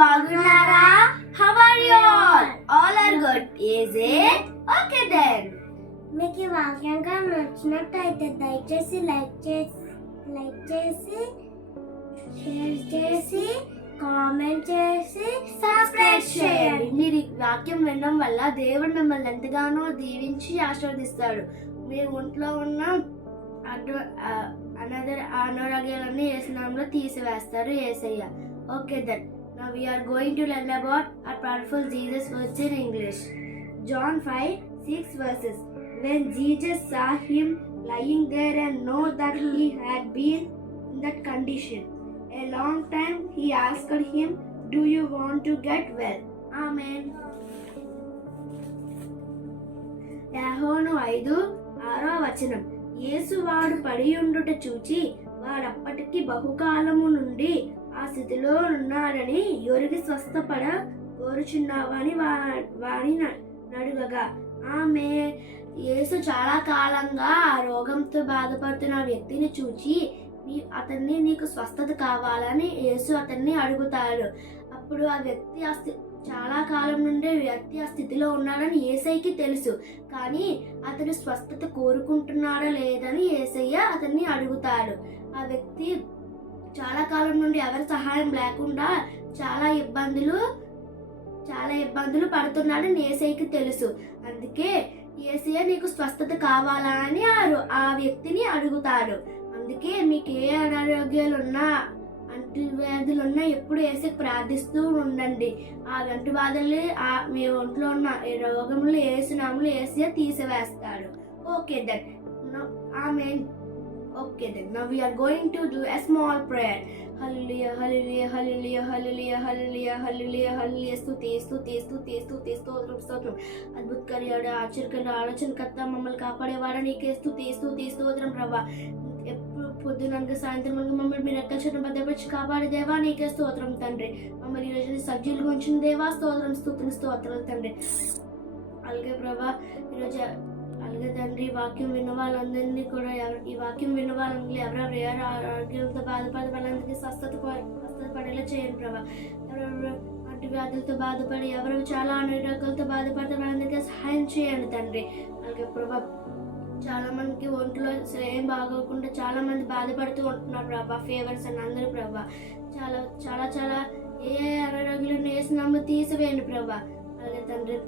బాగున్నారా? How are you all? All are good. Is it? Okay then. మీకు ఈ వాక్యం కానీ నచ్చినట్టయితే దయచేసి లైక్ చేసి షేర్ చేసి కామెంట్ చేసి సబ్స్క్రైబ్ చేయండి. మీరు ఈ వాక్యం వినడం వల్ల దేవుడు మిమ్మల్ని ఎంతగానో దీవించి ఆశీర్వదిస్తాడు. మీ ఒంట్లో ఉన్న అనారోగ్యాలన్నీ యేసు నామములో తీసివేస్తారు యేసయ్య. Okay then. Now we are going to learn about our powerful Jesus words in English. John 5:6 verses. When Jesus saw him lying there and know that he had been in that condition a long time, he asked him, "Do you want to get well?" Amen. యోహాను 5:6 యేసు వాడు పడి ఉండుట చూచి వాడప్పటికి బహుకాలము నుండి ఆ స్థితిలో ఉన్నాడని ఎరిగి స్వస్థపడ కోరుచున్నావని వాడిని నడుగగా. ఆమె యేసు చాలా కాలంగా ఆ రోగంతో బాధపడుతున్న వ్యక్తిని చూచి అతన్ని నీకు స్వస్థత కావాలని యేసు అతన్ని అడుగుతాడు. అప్పుడు ఆ వ్యక్తి చాలా కాలం నుండి వ్యక్తి ఆ స్థితిలో ఉన్నాడని యేసయ్యకి తెలుసు. కానీ అతను స్వస్థత కోరుకుంటున్నాడా లేదని యేసయ్య అతన్ని అడుగుతాడు. ఆ వ్యక్తి చాలా కాలం నుండి ఎవరి సహాయం లేకుండా చాలా ఇబ్బందులు పడుతున్నాడని యేసయ్యకి తెలుసు. అందుకే యేసయ్య నీకు స్వస్థత కావాలా అని ఆ వ్యక్తిని అడుగుతాడు. అందుకే మీకు ఏ అనారోగ్యాలున్నా అంటువ్యాధులున్నా ఎప్పుడు యేసయ్యకి ప్రార్థిస్తూ ఉండండి. ఆ అంటువ్యాధులు మీ ఒంట్లో ఉన్న రోగములు యేసు నామములో యేసయ్య తీసివేస్తాడు. Okay that. Amen. Okay then. Now we are going to do a small prayer. Hallelujah, hallelujah, hallelujah, hallelujah, hallelujah, hallelujah, hallelujah. స్తుతి స్తోత్రం. అద్భుతకరమైన ఆశ్చర్యకరమైన ఆలోచనకర్త మమ్మల్ని కాపాడేవాడా నీకే స్తోత్రం ప్రభా. ఎప్పుడు పొద్దుననగా సాయంత్రం మమ్మల్ని మీరు ఎక్కడ చెట్టు భద్రపరిచి కాపాడే దేవా నీకే స్తోత్రం తండ్రి. మమ్మల్ని ఈరోజు సజ్జులుగా ఉంచిన దేవా స్తోత్రాలు తండ్రి. అలాగే ప్రభా ఈరోజు అలాగే తండ్రి వాక్యం విన్న వాళ్ళందరినీ కూడా ఈ వాక్యం విన్న వాళ్ళందరూ ఎవరెవరు ఏ ఆరోగ్యంతో బాధపడే వాళ్ళందరికీ స్వస్థత పడేలా చేయండి ప్రభా. ఎవరెవరు అంటువ్యాధులతో బాధపడి ఎవరు చాలా అనారోగ్యాలతో బాధపడితే వాళ్ళందరికీ సహాయం చేయండి తండ్రి. అలాగే ప్రభా చాలా మందికి ఒంట్లో ఏం బాగోకుండా చాలా మంది బాధపడుతూ ఉంటున్నారు ప్రభా. ఫీవర్స్ అని అందరూ ప్రభా చాలా చాలా చాలా ఏ అనారోగ్యాలను వేసినామో తీసివేయండి ప్రభా. అలాగే తండ్రి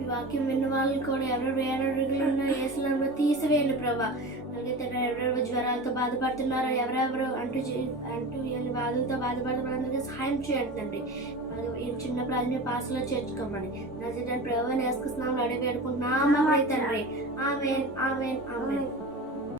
ఈ వాక్యం విన్న వాళ్ళు కూడా ఎవరెవరు అనారోగ్యాలు యేసునామములో తీసివేయండి ప్రభా. అలాగే తండ్రి ఎవరెవరు జ్వరాలతో బాధపడుతున్నారో ఎవరెవరు అంటూ బాధలతో బాధపడుతున్న వాళ్ళందరికీ సహాయం చేయండి తండ్రి. అలాగే ఈ చిన్న ప్రార్థన పాసలో చేర్చుకోమని నజరేయుడైన ప్రభువుని యేసుక్రీస్తు నామములో అడిగి వేడుకుంటున్నాము తండ్రి. ఆమేన్.